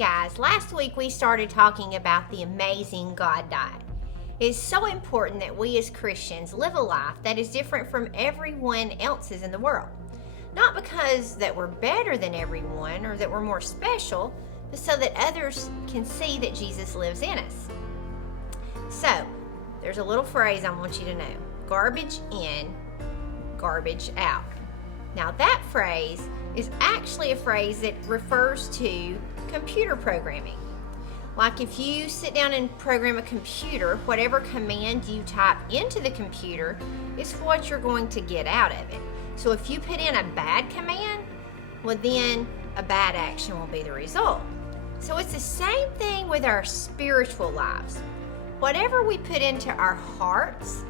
guys, last week we started talking about the amazing God died. It's so important that we as Christians live a life that is different from everyone else's in the world. Not because that we're better than everyone or that we're more special, but so that others can see that Jesus lives in us. So, there's a little phrase I want you to know. Garbage in, garbage out. Now that phrase is actually a phrase that refers to computer programming. Like if you sit down and program a computer, whatever command you type into the computer is what you're going to get out of it. So if you put in a bad command, well then a bad action will be the result. So it's the same thing with our spiritual lives. Whatever we put into our hearts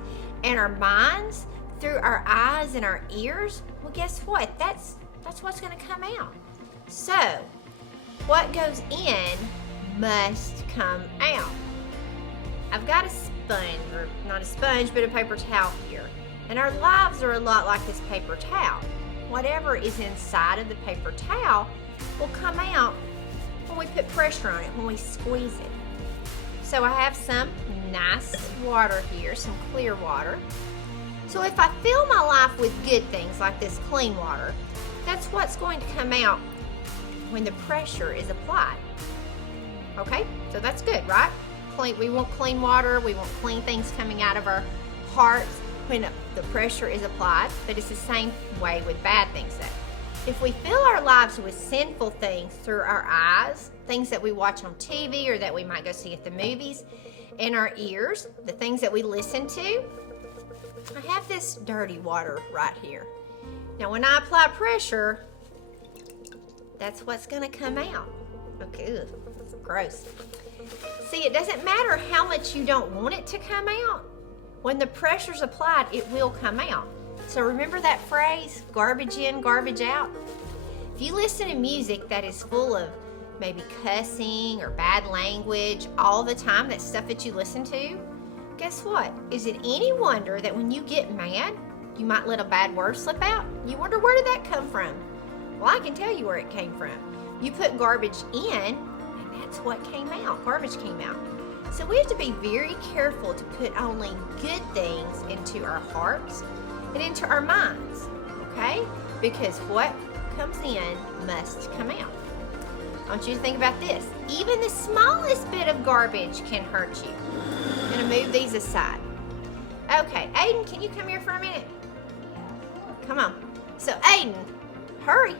and our minds through our eyes and our ears, well guess what? That's what's going to come out. So, what goes in must come out. I've got a sponge, or not a sponge, but a paper towel here. And our lives are a lot like this paper towel. Whatever is inside of the paper towel will come out when we put pressure on it, when we squeeze it. So I have some nice water here, some clear water. So if I fill my life with good things like this clean water, that's what's going to come out when the pressure is applied. Okay, so that's good, right? We want clean water, we want clean things coming out of our hearts when the pressure is applied, but it's the same way with bad things though. If we fill our lives with sinful things through our eyes, things that we watch on TV or that we might go see at the movies, and our ears, the things that we listen to, I have this dirty water right here. Now when I apply pressure, that's what's going to come out. Okay, ugh, gross. See, it doesn't matter how much you don't want it to come out. When the pressure's applied, it will come out. So remember that phrase, garbage in, garbage out? If you listen to music that is full of maybe cussing or bad language all the time, that stuff that you listen to, guess what? Is it any wonder that when you get mad, you might let a bad word slip out? You wonder, where did that come from? Well, I can tell you where it came from. You put garbage in, and that's what came out. Garbage came out. So we have to be very careful to put only good things into our hearts and into our minds, okay? Because what comes in must come out. I want you to think about this. Even the smallest bit of garbage can hurt you. I'm going to move these aside. Okay, Aiden, can you come here for a minute? Come on. So, Aiden, hurry.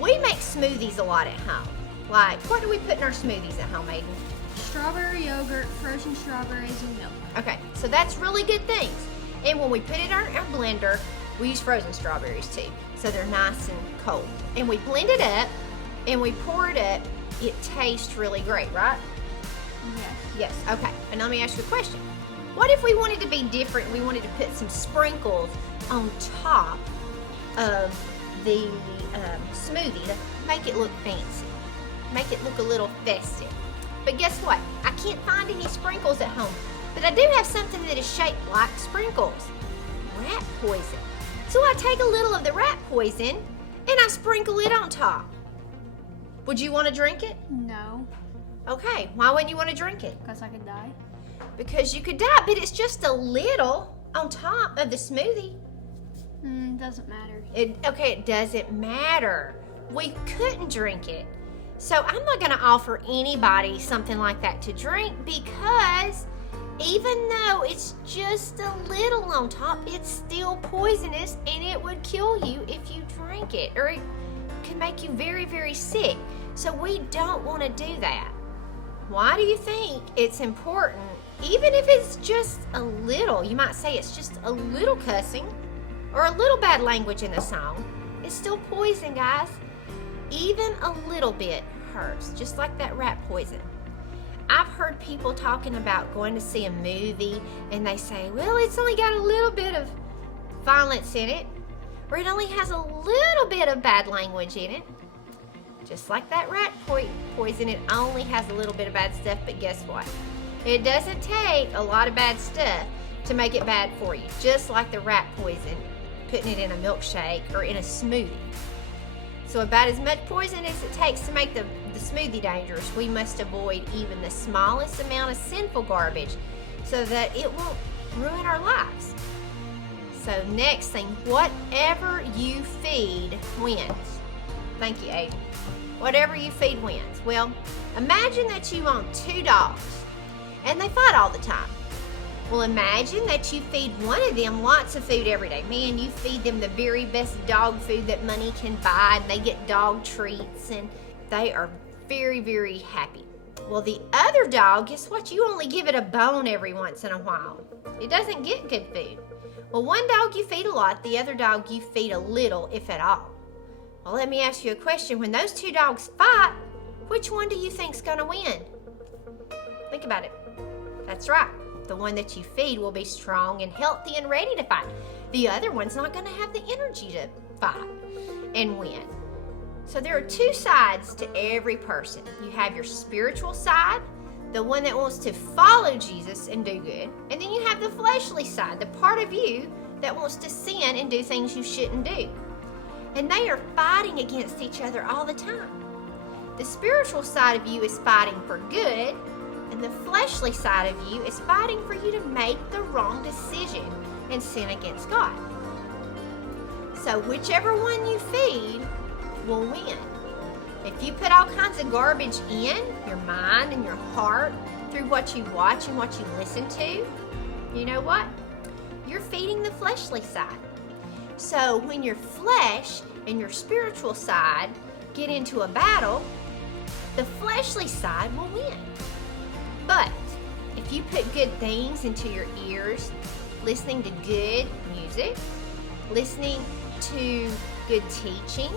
We make smoothies a lot at home. Like, what do we put in our smoothies at home, Aiden? Strawberry yogurt, frozen strawberries, and milk. Okay, so that's really good things. And when we put it in our blender, we use frozen strawberries too. So they're nice and cold. And we blend it up, and we pour it up. It tastes really great, right? Yes. Yes, okay. And let me ask you a question. What if we wanted to be different? We wanted to put some sprinkles on top of the smoothie to make it look fancy, make it look a little festive. But guess what? I can't find any sprinkles at home. But I do have something that is shaped like sprinkles. Rat poison. So I take a little of the rat poison and I sprinkle it on top. Would you want to drink it? No. Okay, why wouldn't you want to drink it? Because I could die. Because you could die, but it's just a little on top of the smoothie. Doesn't matter. It doesn't matter. We couldn't drink it. So I'm not going to offer anybody something like that to drink, because even though it's just a little on top, it's still poisonous and it would kill you if you drank it, or it can make you very, very sick. So we don't want to do that. Why do you think it's important, even if it's just a little? You might say it's just a little cussing or a little bad language in the song. It's still poison, guys. Even a little bit hurts, just like that rat poison. I've heard people talking about going to see a movie and they say, well, it's only got a little bit of violence in it, or it only has a little bit of bad language in it. Just like that rat poison, it only has a little bit of bad stuff, but guess what? It doesn't take a lot of bad stuff to make it bad for you, just like the rat poison, putting it in a milkshake or in a smoothie. So about as much poison as it takes to make the smoothie dangerous, we must avoid even the smallest amount of sinful garbage so that it won't ruin our lives. So next thing, whatever you feed wins. Thank you, Aiden. Whatever you feed wins. Well, imagine that you own 2 dogs and they fight all the time. Well, imagine that you feed one of them lots of food every day. Man, you feed them the very best dog food that money can buy, and they get dog treats, and they are very, very happy. Well, the other dog, guess what? You only give it a bone every once in a while. It doesn't get good food. Well, one dog you feed a lot, the other dog you feed a little, if at all. Well, let me ask you a question. When those 2 dogs fight, which one do you think's gonna win? Think about it. That's right. The one that you feed will be strong and healthy and ready to fight. The other one's not going to have the energy to fight and win. So there are 2 sides to every person. You have your spiritual side, the one that wants to follow Jesus and do good. And then you have the fleshly side, the part of you that wants to sin and do things you shouldn't do. And they are fighting against each other all the time. The spiritual side of you is fighting for good, and the fleshly side of you is fighting for you to make the wrong decision and sin against God. So whichever one you feed will win. If you put all kinds of garbage in your mind and your heart through what you watch and what you listen to, you know what? You're feeding the fleshly side. So when your flesh and your spiritual side get into a battle, the fleshly side will win. But if you put good things into your ears, listening to good music, listening to good teaching,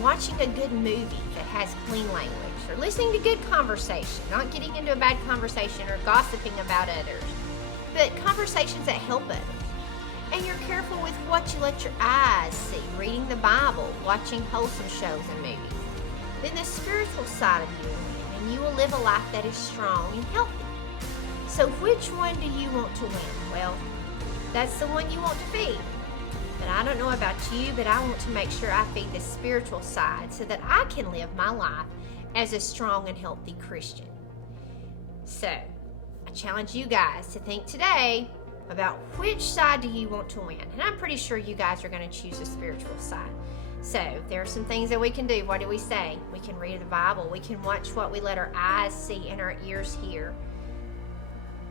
watching a good movie that has clean language, or listening to good conversation, not getting into a bad conversation or gossiping about others, but conversations that help others. And you're careful with what you let your eyes see, reading the Bible, watching wholesome shows and movies, then the spiritual side of you will win, and you will live a life that is strong and healthy. So which one do you want to win? Well, that's the one you want to feed. But I don't know about you, but I want to make sure I feed the spiritual side so that I can live my life as a strong and healthy Christian. So, I challenge you guys to think today about which side do you want to win. And I'm pretty sure you guys are going to choose the spiritual side. So, there are some things that we can do. What do we say? We can read the Bible. We can watch what we let our eyes see and our ears hear.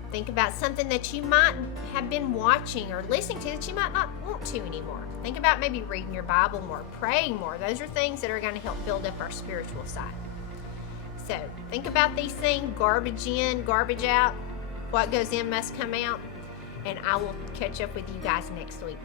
Think about something that you might have been watching or listening to that you might not want to anymore. Think about maybe reading your Bible more, praying more. Those are things that are going to help build up our spiritual side. So, think about these things, garbage in, garbage out. What goes in must come out. And I will catch up with you guys next week.